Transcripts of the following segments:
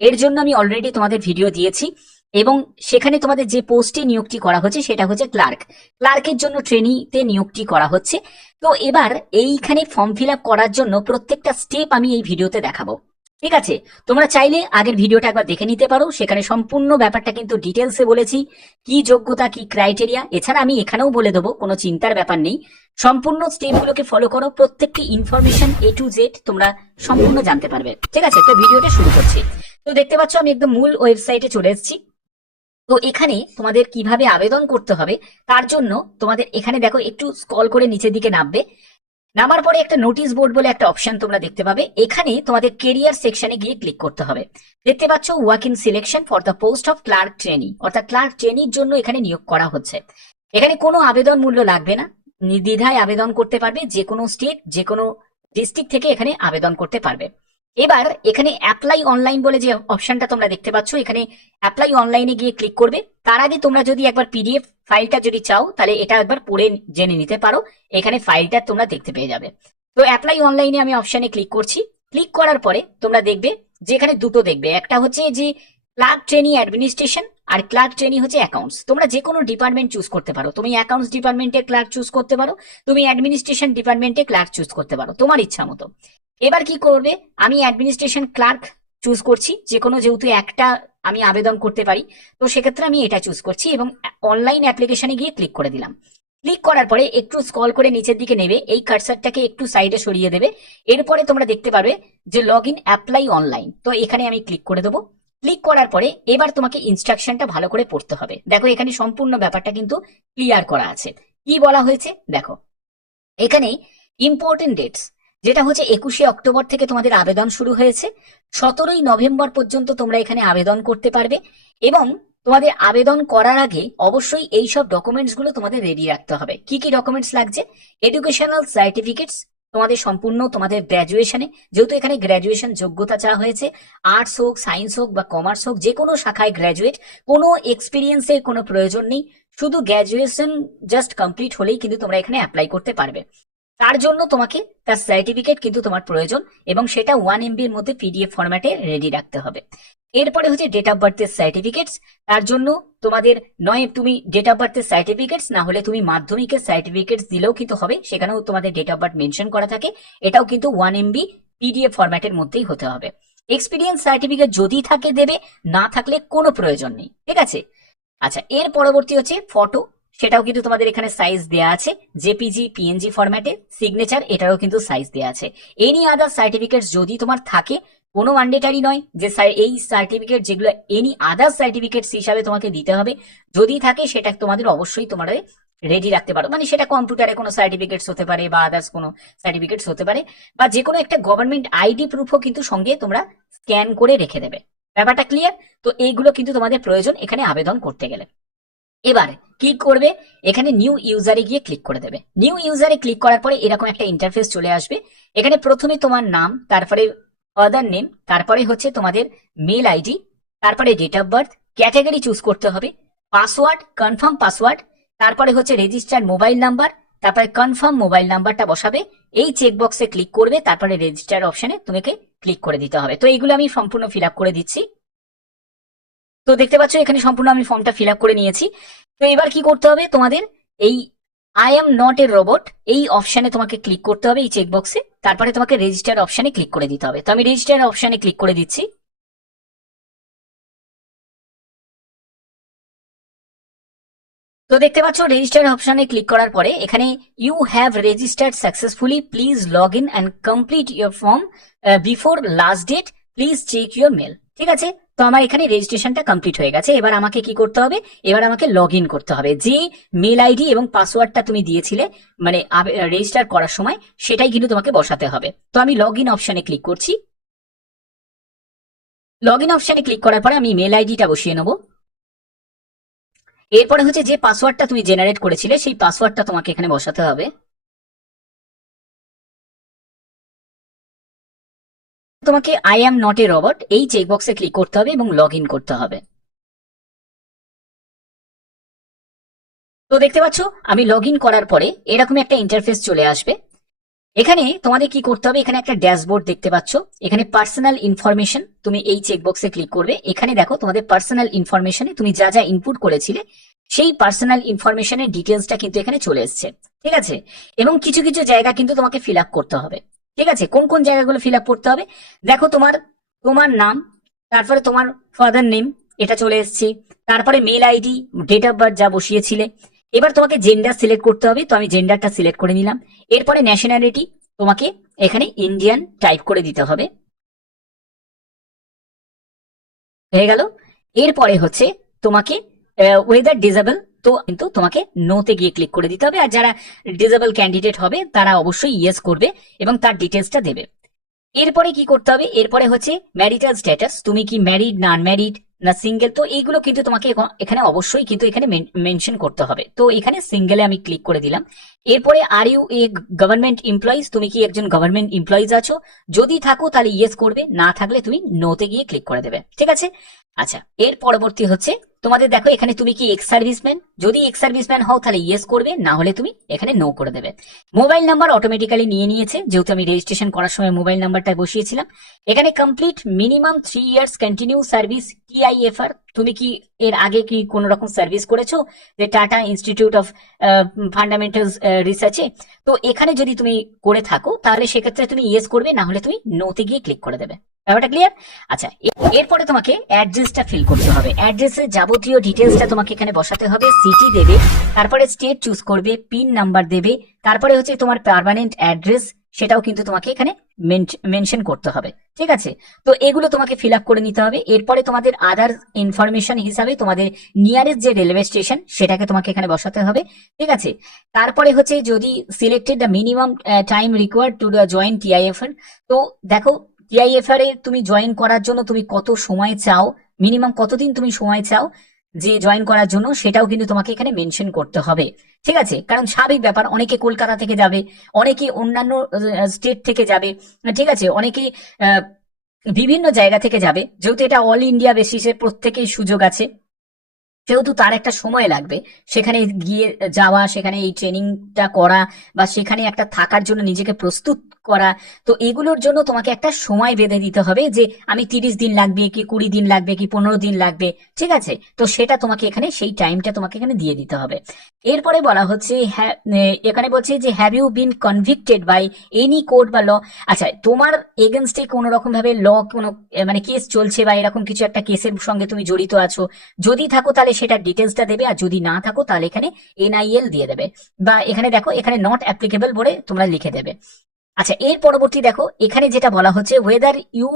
এর জন্য আমি অলরেডি তোমাদের ভিডিও দিয়েছি এবং সেখানে তোমাদের যে পোস্টে নিয়োগটি করা হচ্ছে সেটা হচ্ছে ক্লার্কের জন্য ট্রেনিতে নিয়োগটি করা হচ্ছে। তো এবার এইখানে ফর্ম ফিল আপ করার জন্য প্রত্যেকটা স্টেপ আমি এই ভিডিওতে দেখাবো। ঠিক আছে, তোমরা চাইলে আগের ভিডিওটা একবার দেখে নিতে পারো, সেখানে সম্পূর্ণ ব্যাপারটা কিন্তু ডিটেলসে বলেছি, কি যোগ্যতা কি ক্রাইটেরিয়া। এছাড়া আমি এখানেও বলে দেবো, কোনো চিন্তার ব্যাপার নেই। সম্পূর্ণ স্টেপগুলোকে ফলো করো, প্রত্যেকটি ইনফরমেশন A to Z তোমরা সম্পূর্ণ জানতে পারবে। ঠিক আছে, তো ভিডিওটা শুরু করছি। তো দেখতে পাচ্ছ আমি একদম মূল ওয়েবসাইটে চলে এসেছি। তো এখানে তোমাদের কিভাবে আবেদন করতে হবে তার জন্য তোমাদের এখানে দেখো একটু স্ক্রল করে নিচের দিকে নামার পরে একটা নোটিশ বোর্ড বলে একটা অপশন তোমরা দেখতে পাবে। এখানে তোমাদের কেরিয়ার সেকশনে গিয়ে ক্লিক করতে হবে। দেখতে পাচ্ছ walk in selection for the post of clerk trainee, অর্থাৎ ক্লার্ক ট্রেনির জন্য এখানে নিয়োগ করা হচ্ছে। এখানে কোনো আবেদন মূল্য লাগবে না, নির্দ্বিধায় আবেদন করতে পারবে, যে কোনো স্টেট যে কোনো ডিস্ট্রিক্ট থেকে এখানে আবেদন করতে পারবে। এবার এখানে অ্যাপ্লাই অনলাইন বলে যে অপশনটা তোমরা দেখতে পাচ্ছ, এখানে অ্যাপ্লাই অনলাইনে গিয়ে ক্লিক করবে। তার আগে তোমরা যদি একবার পিডিএফ ফাইলটা যদি চাও তাহলে এটা একবার পড়ে জেনে নিতে পারো, এখানে ফাইলটা তোমরা দেখতে পেয়ে যাবে। তো অ্যাপ্লাই অনলাইনে আমি অপশনে ক্লিক করছি। ক্লিক করার পরে তোমরা দেখবে যে এখানে দুটো দেখবে, একটা হচ্ছে যে ক্লার্ক ট্রেনি অ্যাডমিনিস্ট্রেশন আর ক্লার্ক ট্রেনি হচ্ছে অ্যাকাউন্টস। তোমরা যে কোনো ডিপার্টমেন্ট চুজ করতে পারো, তুমি অ্যাকাউন্টস ডিপার্টমেন্টের ক্লার্ক চুজ করতে পারো, তুমি অ্যাডমিনিস্ট্রেশন ডিপার্টমেন্টে ক্লার্ক চুজ করতে পারো, তোমার ইচ্ছা মতো। এবার কি করবে, আমি অ্যাডমিনিস্ট্রেশন ক্লার্ক চুজ করছি, যে কোনো যেহেতু একটা আমি আবেদন করতে পারি, তো সেক্ষেত্রে আমি এটা চুজ করছি এবং অনলাইন অ্যাপ্লিকেশনে গিয়ে ক্লিক করে দিলাম। ক্লিক করার পরে একটু স্ক্রল করে নিচের দিকে নেবে, এই কার্সারটাকে একটু সাইডে সরিয়ে দেবে। এরপরে তোমরা দেখতে পারবে যে লগ ইন অ্যাপ্লাই অনলাইন, তো এখানে আমি ক্লিক করে দেবো। ক্লিক করার পরে এবার তোমাকে ইনস্ট্রাকশনটা ভালো করে পড়তে হবে। দেখো এখানে সম্পূর্ণ ব্যাপারটা কিন্তু ক্লিয়ার করা আছে। কি বলা হয়েছে দেখো, এখানে ইম্পর্টেন্ট ডেটস যেটা হচ্ছে 21শে অক্টোবর থেকে তোমাদের আবেদন শুরু হয়েছে, 17ই নভেম্বর পর্যন্ত তোমরা এখানে আবেদন করতে পারবে। এবং তোমাদের আবেদন করার আগে অবশ্যই এই সব ডকুমেন্টস গুলো তোমাদের রেডি রাখতে হবে। কি কি ডকুমেন্টস লাগছে, এডুকেশনাল সার্টিফিকেটস তোমাদের সম্পূর্ণ তোমাদের গ্র্যাজুয়েশনে, যেহেতু এখানে গ্র্যাজুয়েশন যোগ্যতা চাওয়া হয়েছে, আর্টস হোক সায়েন্স হোক বা কমার্স হোক যে কোনো শাখায় গ্র্যাজুয়েট, কোনো এক্সপিরিয়েন্সের কোনো প্রয়োজন নেই, শুধু গ্র্যাজুয়েশন জাস্ট কমপ্লিট হলেই কিন্তু তোমরা এখানে অ্যাপ্লাই করতে পারবে। তার জন্য তোমাকে তার সার্টিফিকেট কিন্তু তোমার প্রয়োজন এবং সেটা 1 MB এর মধ্যে পিডিএফ ফরম্যাটে রেডি রাখতে হবে। এরপরে হচ্ছে ডেট অফ বার্থের সার্টিফিকেটস, তার জন্য তোমাদের নয় তুমি ডেট অফ বার্থের সার্টিফিকেটস না হলে তুমি মাধ্যমিকের সার্টিফিকেটস দিলেও কিন্তু হবে, সেখানেও তোমাদের ডেট অফ বার্থ মেনশন করা থাকে, এটাও কিন্তু 1 MB পিডিএফ ফরম্যাটের মধ্যেই হতে হবে। এক্সপিরিয়েন্স সার্টিফিকেট যদি থাকে দেবে, না থাকলে কোনো প্রয়োজন নেই। ঠিক আছে, আচ্ছা এর পরবর্তী হচ্ছে ফটো, সেটাও কিন্তু তোমাদের এখানে সাইজ দেয়া আছে, জেপিজি পিএনজি ফরম্যাটে, সিগনেচার এটারও কিন্তু সাইজ দেয়া আছে। এনি আদার সার্টিফিকেট যদি তোমার থাকে, কোনো ম্যান্ডেটারি নয় যে এই সার্টিফিকেট যেগুলো এনি আদার সার্টিফিকেটস হিসাবে তোমাকে দিতে হবে, যদি থাকে সেটা তোমাদের অবশ্যই তোমরা রেডি রাখতে পারো। মানে সেটা কম্পিউটারে কোনো সার্টিফিকেটস হতে পারে বা আদার্স কোনো সার্টিফিকেটস হতে পারে, বা যে কোনো একটা গভর্নমেন্ট আইডি প্রুফও কিন্তু সঙ্গে তোমরা স্ক্যান করে রেখে দেবে। ব্যাপারটা ক্লিয়ার? তো এইগুলো কিন্তু তোমাদের প্রয়োজন এখানে আবেদন করতে গেলে। এবার কি করবে, এখানে নিউ ইউজারে গিয়ে ক্লিক করে দেবে। নিউ ইউজারে ক্লিক করার পরে এরকম একটা ইন্টারফেস চলে আসবে। এখানে প্রথমে তোমার নাম, তারপরে ফাদার নেম, তারপরে হচ্ছে তোমাদের মেল আইডি, তারপরে date of birth, category choose করতে হবে, পাসওয়ার্ড কনফার্ম পাসওয়ার্ড, তারপরে হচ্ছে রেজিস্টার্ড মোবাইল নাম্বার, তারপরে কনফার্ম মোবাইল নাম্বারটা বসাবে, এই চেকবক্সে ক্লিক করবে, তারপরে রেজিস্টার অপশনে তোমাকে ক্লিক করে দিতে হবে। তো এইগুলো আমি সম্পূর্ণ ফিল আপ করে দিচ্ছি। তো দেখতে পাচ্ছ এখানে সম্পূর্ণ আমি ফর্মটা ফিল আপ করে নিয়েছি। তো এবার কি করতে হবে, তোমাদের এই I am not a robot এই অপশনে তোমাকে ক্লিক করতে হবে, এই চেকবক্সে, তারপরে তোমাকে রেজিস্টার অপশনে ক্লিক করে দিতে হবে। তো আমি রেজিস্টার অপশনে ক্লিক করে দিচ্ছি। তো দেখতে পাচ্ছ রেজিস্টার অপশনে ক্লিক করার পরে এখানে you have registered successfully, please log in and complete your form before last date, please check your mail. ঠিক আছে, তো আমার এখানে রেজিস্ট্রেশনটা কমপ্লিট হয়ে গেছে। এবার আমাকে কি করতে হবে, এবার আমাকে লগ ইন করতে হবে। যে মেল আইডি এবং পাসওয়ার্ডটা তুমি দিয়েছিলে মানে রেজিস্টার করার সময়, সেটাই কিন্তু তোমাকে বসাতে হবে। তো আমি লগ ইন অপশনে ক্লিক করছি। লগ ইন অপশনে ক্লিক করার পরে আমি মেল আইডিটা বসিয়ে নেবো। এরপরে হচ্ছে যে পাসওয়ার্ডটা তুমি জেনারেট করেছিলে সেই পাসওয়ার্ডটা তোমাকে এখানে বসাতে হবে। তোমাকে I am not a robot এই চেকবক্সে ক্লিক করতে হবে এবং লগ ইন করতে হবে। তো দেখতে পাচ্ছ আমি লগ ইন করার পরে এরকম একটা ইন্টারফেস চলে আসবে। এখানে তোমাদের কি করতে হবে, এখানে একটা ড্যাশবোর্ড দেখতে পাচ্ছ, এখানে পার্সোনাল ইনফরমেশন, তুমি এই চেকবক্সে ক্লিক করবে। এখানে দেখো তোমাদের পার্সোনাল ইনফরমেশনে তুমি যা যা ইনপুট করেছিলে সেই পার্সোনাল ইনফরমেশনের ডিটেলসটা কিন্তু এখানে চলে এসছে, ঠিক আছে। এবং কিছু কিছু জায়গা কিন্তু তোমাকে ফিল আপ করতে হবে, ঠিক আছে। কোন কোন জায়গাগুলো ফিল আপ করতে হবে, দেখো তোমার তোমার নাম, তারপরে তোমার ফাদার নেম, এটা চলে এসছে, তারপরে mail ID, date of birth যা বসিয়েছিলে। এবার তোমাকে জেন্ডার সিলেক্ট করতে হবে, তো আমি জেন্ডারটা সিলেক্ট করে নিলাম। এরপরে ন্যাশনালিটি তোমাকে এখানে ইন্ডিয়ান টাইপ করে দিতে হবে, হয়ে গেল। এরপরে হচ্ছে তোমাকে ওয়েদার ডিসেবল, তো কিন্তু তোমাকে নোতে গিয়ে ক্লিক করে দিতে হবে। আর যারা ডিসেবল ক্যান্ডিডেট হবে তারা অবশ্যই ইয়েস করবে এবং তার ডিটেলসটা দেবে। এরপরে কি করতে হবে, এরপরে হচ্ছে ম্যারিটাল স্ট্যাটাস, তুমি কি ম্যারিড না আনম্যারিড না সিঙ্গেল, তো এইগুলো কিন্তু তোমাকে এখানে অবশ্যই কিন্তু এখানে মেনশন করতে হবে। তো এখানে সিঙ্গেলে আমি ক্লিক করে দিলাম। এরপরে are you a government employees, তুমি কি একজন গভর্নমেন্ট এমপ্লয়িজ আছো, যদি থাকো তাহলে ইয়েস করবে, না থাকলে তুমি নোতে গিয়ে ক্লিক করে দেবে, ঠিক আছে। আচ্ছা, এর পরবর্তী হচ্ছে তোমাদের দেখো এখানে তুমি কি এক্স সার্ভিসম্যান, যদি এক্স সার্ভিসম্যান হও তাহলে ইয়েস করবে, না হলে তুমি এখানে নো করে দেবে। মোবাইল নাম্বার অটোমেটিক্যালি নিয়ে নিয়েছে, যেহেতু আমি রেজিস্ট্রেশন করার সময় মোবাইল নাম্বারটা বসিয়েছিলাম। এখানে complete minimum 3 years continue service TIFR, তুমি কি এর আগে কি কোন রকম সার্ভিস করেছো, যে টাটা ইনস্টিটিউট অফ ফান্ডামেন্টাল রিসার্চে, তো এখানে যদি তুমি করে থাকো তাহলে সেক্ষেত্রে তুমি ইয়েস করবে, না হলে তুমি নোতে গিয়ে ক্লিক করে দেবে। ব্যাপারটা ক্লিয়ার? আচ্ছা, এরপরে তোমাকে অ্যাড্রেসটা ফিল করতে হবে। অ্যাড্রেসের যাবতীয় ডিটেলসটা তোমাকে এখানে বসাতে হবে, সিটি দেবে, তারপরে স্টেট চুজ করবে, পিন নাম্বার দেবে, তারপরে হচ্ছে তোমার পার্মানেন্ট অ্যাড্রেস, সেটাও কিন্তু তোমাকে এখানে মেনশন করতে হবে, ঠিক আছে। তো এগুলো তোমাকে ফিল আপ করে নিতে হবে। এরপরে তোমাদের আদার ইনফরমেশন হিসাবে তোমাদের নিয়ারেস্ট যে রেলওয়ে স্টেশন সেটাকে তোমাকে এখানে বসাতে হবে, ঠিক আছে। তারপরে হচ্ছে যদি selected the minimum time required to join TIFR, তো দেখো টিআইএফআর এ তুমি জয়েন করার জন্য তুমি কত সময় চাও, মিনিমাম কতদিন তুমি সময় চাও যে জয়েন করার জন্য, সেটাও কিন্তু তোমাকে এখানে মেনশন করতে হবে, ঠিক আছে। কারণ স্বাভাবিক ব্যাপার, অনেকে কলকাতা থেকে যাবে, অনেকে অন্যান্য স্টেট থেকে যাবে, ঠিক আছে, অনেকে আহ, বিভিন্ন জায়গা থেকে যাবে, যেহেতু এটা অল ইন্ডিয়া বেসিসে প্রত্যেকেই সুযোগ আছে, সেহেতু তার একটা সময় লাগবে সেখানে গিয়ে যাওয়া, সেখানে এই ট্রেনিংটা করা, বা সেখানে একটা থাকার জন্য নিজেকে প্রস্তুত করা। তো এগুলোর জন্য তোমাকে একটা সময় বেঁধে দিতে হবে, যে আমি 30 দিন লাগবে কি 20 দিন লাগবে কি 15 দিন লাগবে, ঠিক আছে। তো সেটা তোমাকে এখানে সেই টাইমটা তোমাকে এখানে দিয়ে দিতে হবে। এরপরে বলা হচ্ছে এখানে বলছে যে have you been convicted by any court বা ল, আচ্ছা তোমার এগেনস্টে কোনো রকম ভাবে কোনো মানে কেস চলছে বা এরকম কিছু একটা কেসের সঙ্গে তুমি জড়িত আছো, যদি থাকো তাহলে সেটা ডিটেলসটা দেবে, আর যদি না থাকো তাহলে এখানে এনআইএল দিয়ে দেবে, বা এখানে দেখো এখানে নট অ্যাপ্লিকেবল বলে তোমরা লিখে দেবে। আচ্ছা, এর পরবর্তী দেখো এখানে যেটা বলা হচ্ছে whether you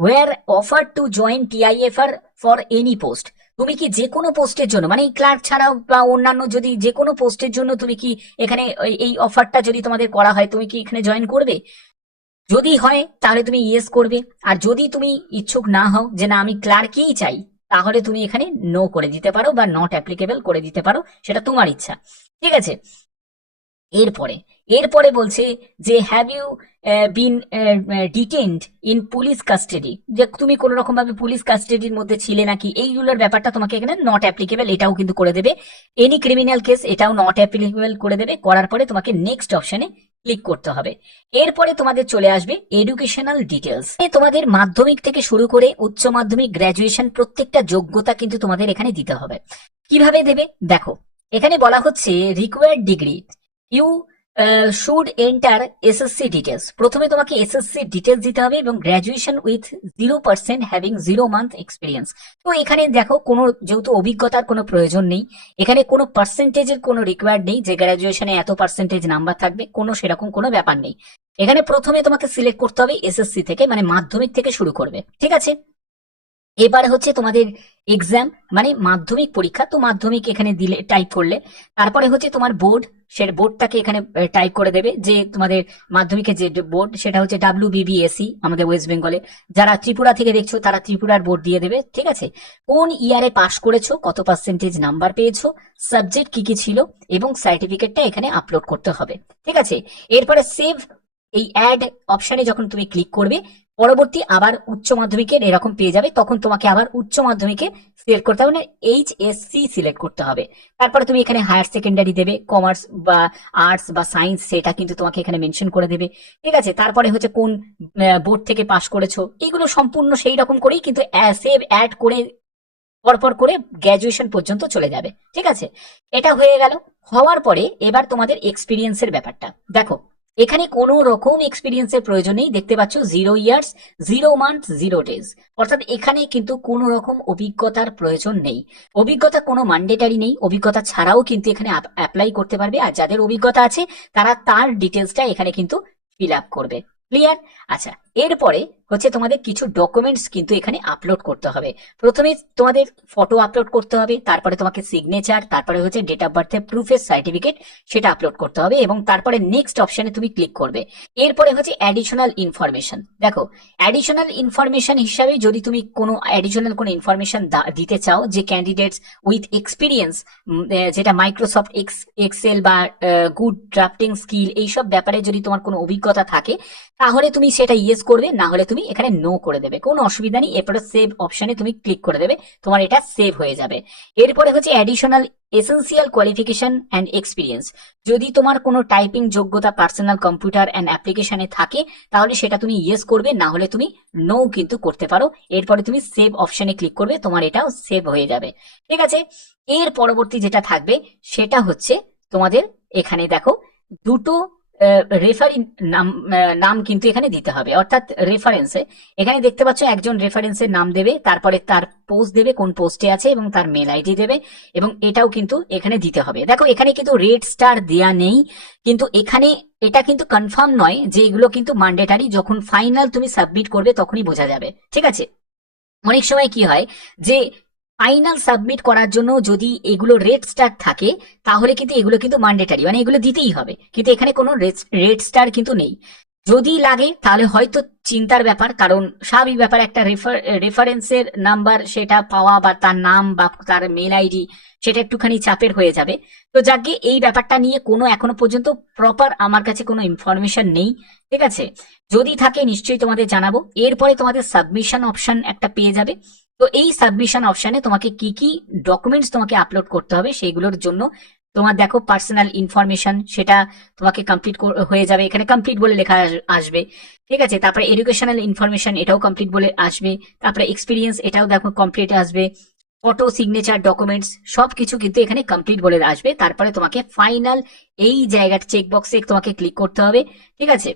were offer to join TIFR for any post, তুমি কি যে কোনো পোস্টের জন্য, মানে ক্লার্ক ছাড়াও বা অন্যান্য যদি যে কোনো পোস্টের জন্য তুমি কি এখানে এই অফারটা যদি তোমাদের করা হয় তুমি কি এখানে জয়েন করবে, যদি হয় তাহলে তুমি ইয়েস করবে, আর যদি তুমি ইচ্ছুক না হও যে না আমি ক্লার্কই চাই, তাহলে তুমি এখানে নো করে দিতে পারো বা নট অ্যাপ্লিকেবল করে দিতে পারো, সেটা তোমার ইচ্ছা, ঠিক আছে। এরপরে এরপরে বলছে যে have you been detained in police custody, যে তুমি কোন রকম ভাবে পুলিশ কাস্টাডির মধ্যে ছিলে নাকি, এইগুলোর ব্যাপারটা তোমাকে এখানে নট অ্যাপ্লিকেবল এটাও কিন্তু করে দেবে। এনি ক্রিমিনাল কেস এটাও নট অ্যাপ্লিকেবল করে দেবে, করার পরে তোমাকে নেক্সট অপশনে ক্লিক করতে হবে। এরপরে তোমাদের চলে আসবে এডুকেশনাল ডিটেলস, তোমাদের মাধ্যমিক থেকে শুরু করে উচ্চ মাধ্যমিক, গ্রাজুয়েশন, প্রত্যেকটা যোগ্যতা কিন্তু তোমাদের এখানে দিতে হবে। কিভাবে দেবে দেখো, এখানে বলা হচ্ছে required degree you should enter SSC details, প্রথমে তোমাকে এসএসসি ডিটেলস দিতে হবে, এবং graduation with 0% having 0 month experience. তো এখানে দেখো কোনো যেহেতু অভিজ্ঞতার কোনো প্রয়োজন নেই, এখানে কোনো পার্সেন্টেজের কোনো রিকোয়ার্ড নেই যে গ্রাজুয়েশনে এত পার্সেন্টেজ নাম্বার থাকবে, কোনো সেরকম কোনো ব্যাপার নেই। এখানে প্রথমে তোমাকে সিলেক্ট করতে হবে এসএসসি থেকে, মানে মাধ্যমিক থেকে শুরু করবে, ঠিক আছে। এবার হচ্ছে তোমাদের এক্সাম মানে মাধ্যমিক পরীক্ষা, তো মাধ্যমিক এখানে দিলে টাইপ করলে, তারপরে হচ্ছে তোমার বোর্ড, সে বোর্ডটাকে এখানে টাইপ করে দেবে, যে তোমাদের মাধ্যমিকের যে বোর্ড সেটা হচ্ছে WBBSE আমাদের ওয়েস্ট বেঙ্গলে, যারা ত্রিপুরা থেকে দেখছো তারা ত্রিপুরার বোর্ড দিয়ে দেবে, ঠিক আছে। কোন ইয়ারে পাস করেছো, কত পার্সেন্টেজ নাম্বার পেয়েছো, সাবজেক্ট কি কি ছিল, এবং সার্টিফিকেটটা এখানে আপলোড করতে হবে, ঠিক আছে। এরপরে সেভ এই অ্যাড অপশনে যখন তুমি ক্লিক করবে পরবর্তী আবার উচ্চ মাধ্যমিকের এরকম পেয়ে যাবে, তখন তোমাকে আবার উচ্চ মাধ্যমিকে সিলেক্ট করতে হবে, মানে HSC সিলেক্ট করতে হবে। তারপরে তুমি এখানে হায়ার সেকেন্ডারি দেবে, কমার্স বা আর্টস বা সায়েন্স সেটা কিন্তু তোমাকে এখানে মেনশন করে দেবে। ঠিক আছে, তারপরে হচ্ছে কোন বোর্ড থেকে পাশ করেছো, এইগুলো সম্পূর্ণ সেই রকম করেই কিন্তু সেভ অ্যাড করে পরপর করে গ্র্যাজুয়েশন পর্যন্ত চলে যাবে। ঠিক আছে, এটা হয়ে গেল। হওয়ার পরে এবার তোমাদের এক্সপিরিয়েন্সের ব্যাপারটা দেখো। এখানে কোনো রকম এক্সপিরিয়েন্সের প্রয়োজন নেই, দেখতে পাচ্ছ 0 ইয়ার্স 0 মান্থ 0 ডেজ, অর্থাৎ এখানে কিন্তু কোনো রকম অভিজ্ঞতার প্রয়োজন নেই। অভিজ্ঞতা কোনো ম্যান্ডেটারি নেই, অভিজ্ঞতা ছাড়াও কিন্তু এখানে অ্যাপ্লাই করতে পারবে। আর যাদের অভিজ্ঞতা আছে তারা তার ডিটেলসটা এখানে কিন্তু ফিল আপ করবে। ক্লিয়ার? আচ্ছা, এরপরে হচ্ছে তোমাদের কিছু ডকুমেন্টস কিন্তু এখানে আপলোড করতে হবে। প্রথমে তোমাদের ফটো আপলোড করতে হবে, তারপরে তোমাকে সিগনেচার, তারপরে হচ্ছে ডেট অফ বার্থের প্রুফের সার্টিফিকেট সেটা আপলোড করতে হবে, এবং তারপরে নেক্সট অপশনে তুমি ক্লিক করবে। এরপরে হচ্ছে অ্যাডিশনাল ইনফরমেশন। দেখো, অ্যাডিশনাল ইনফরমেশন হিসাবে যদি তুমি কোনো অ্যাডিশনাল কোনো ইনফরমেশন দিতে চাও যে ক্যান্ডিডেটস উইথ এক্সপিরিয়েন্স, যেটা মাইক্রোসফট এক্সেল বা গুড ড্রাফটিং স্কিল, এইসব ব্যাপারে যদি তোমার কোনো অভিজ্ঞতা থাকে তাহলে তুমি সেটা ইয়েস করবে, না হলে তুমি এখানে নো করে দেবে, কোনো অসুবিধা নেই। এরপরে সেভ অপশনে তুমি ক্লিক করে দেবে, তোমার এটা সেভ হয়ে যাবে। এরপরে হচ্ছে additional essential qualification and experience. যদি তোমার কোনো টাইপিং যোগ্যতা পার্সোনাল কম্পিউটার অ্যান্ড অ্যাপ্লিকেশনে থাকে তাহলে সেটা তুমি ইয়েস করবে, না হলে তুমি নো কিন্তু করতে পারো। এরপরে তুমি সেভ অপশনে ক্লিক করবে, তোমার এটাও সেভ হয়ে যাবে। ঠিক আছে, এর পরবর্তী যেটা থাকবে সেটা হচ্ছে তোমাদের এখানে দেখো দুটো রেফারি নাম কিন্তু এখানে দিতে হবে, অর্থাৎ রেফারেন্সে এখানে দেখতে পাচ্ছ একজন রেফারেন্সের নাম দেবে, তারপরে তার পোস্ট দেবে, কোন পোস্টে আছে, এবং তার মেল আইডি দেবে, এবং এটাও কিন্তু এখানে দিতে হবে। দেখো এখানে কিন্তু রেড স্টার দেয়া নেই, কিন্তু এখানে এটা কিন্তু কনফার্ম নয় যে এগুলো কিন্তু ম্যান্ডেটারি, যখন ফাইনাল তুমি সাবমিট করবে তখনই বোঝা যাবে। ঠিক আছে, অনেক সময় কি হয় যে ফাইনাল সাবমিট করার জন্য যদি এগুলো রেড স্টার থাকে তাহলে কিন্তু এগুলো কিন্তু ম্যান্ডেটারি, মানে এগুলো দিতেই হবে, কিন্তু এখানে কোনো রেড স্টার কিন্তু নেই। যদি লাগে তাহলে হয়তো চিন্তার ব্যাপার, কারণ স্বাভাবিক ব্যাপার, একটা রেফারেন্সের নাম্বার সেটা পাওয়া বা তার নাম বা তার মেল আইডি সেটা একটুখানি চাপের হয়ে যাবে। তো যাকে এই ব্যাপারটা নিয়ে কোনো এখনো পর্যন্ত প্রপার আমার কাছে কোনো ইনফরমেশন নেই। ঠিক আছে, যদি থাকে নিশ্চয়ই তোমাদের জানাবো। এরপরে তোমাদের সাবমিশন অপশন একটা পেয়ে যাবে। তো এই সাবমিশন অপশনে তোমাকে কি কি ডকুমেন্টস তোমাকে আপলোড করতে হবে সেইগুলোর জন্য তোমার দেখো পার্সোনাল ইনফরমেশন সেটা তোমাকে কমপ্লিট হয়ে যাবে, এখানে কমপ্লিট বলে লেখা আসবে। ঠিক আছে, তারপরে এডুকেশনাল ইনফরমেশন এটাও কমপ্লিট বলে আসবে, তারপরে এক্সপিরিয়েন্স এটাও দেখো কমপ্লিট আসবে, ফটো, সিগনেচার, ডকুমেন্টস সবকিছু কিন্তু এখানে কমপ্লিট বলে আসবে। তারপরে তোমাকে ফাইনাল এই জায়গাটা চেকবক্সে তোমাকে ক্লিক করতে হবে। ঠিক আছে,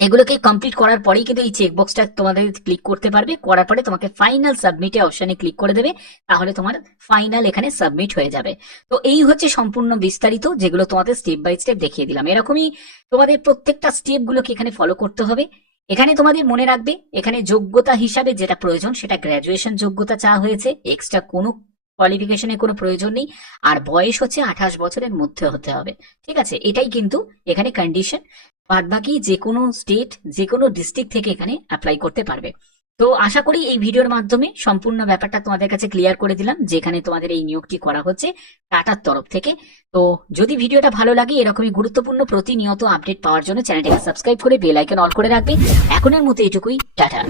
এগুলোকে কমপ্লিট করার পরেই কিন্তু এই চেকবক্সটা তোমাদের ক্লিক করতে পারবে, করার পরে তোমাকে ফাইনাল সাবমিটে অপশনে ক্লিক করে দেবে, তাহলে তোমার ফাইনাল এখানে সাবমিট হয়ে যাবে। তো এই হচ্ছে সম্পূর্ণ বিস্তারিত, যেগুলো তোমাদের স্টেপ বাই স্টেপ দেখিয়ে দিলাম। এরকমই তোমাদের প্রত্যেকটা স্টেপ গুলোকে এখানে ফলো করতে হবে। এখানে তোমাদের মনে রাখবে এখানে যোগ্যতা হিসাবে যেটা প্রয়োজন সেটা গ্র্যাজুয়েশন যোগ্যতা চাওয়া হয়েছে, এক্সট্রা কোনো কোয়ালিফিকেশনের কোনো প্রয়োজন নেই, আর বয়স হচ্ছে 28 বছরের মধ্যে হতে হবে। ঠিক আছে, এটাই কিন্তু এখানে কন্ডিশন। বাদ বাকি যে কোনো স্টেট, যে কোনো ডিস্ট্রিক্ট থেকে এখানে অ্যাপ্লাই করতে পারবে। তো আশা করি এই ভিডিওর মাধ্যমে সম্পূর্ণ ব্যাপারটা তোমাদের কাছে ক্লিয়ার করে দিলাম, যেখানে তোমাদের এই নিয়োগটি করা হচ্ছে টাটার তরফ থেকে। তো যদি ভিডিওটা ভালো লাগে এরকমই গুরুত্বপূর্ণ প্রতিনিয়ত আপডেট পাওয়ার জন্য চ্যানেলটাকে সাবস্ক্রাইব করে বেল আইকন অল করে রাখবে। এখনের মতো এটুকুই, টাটা।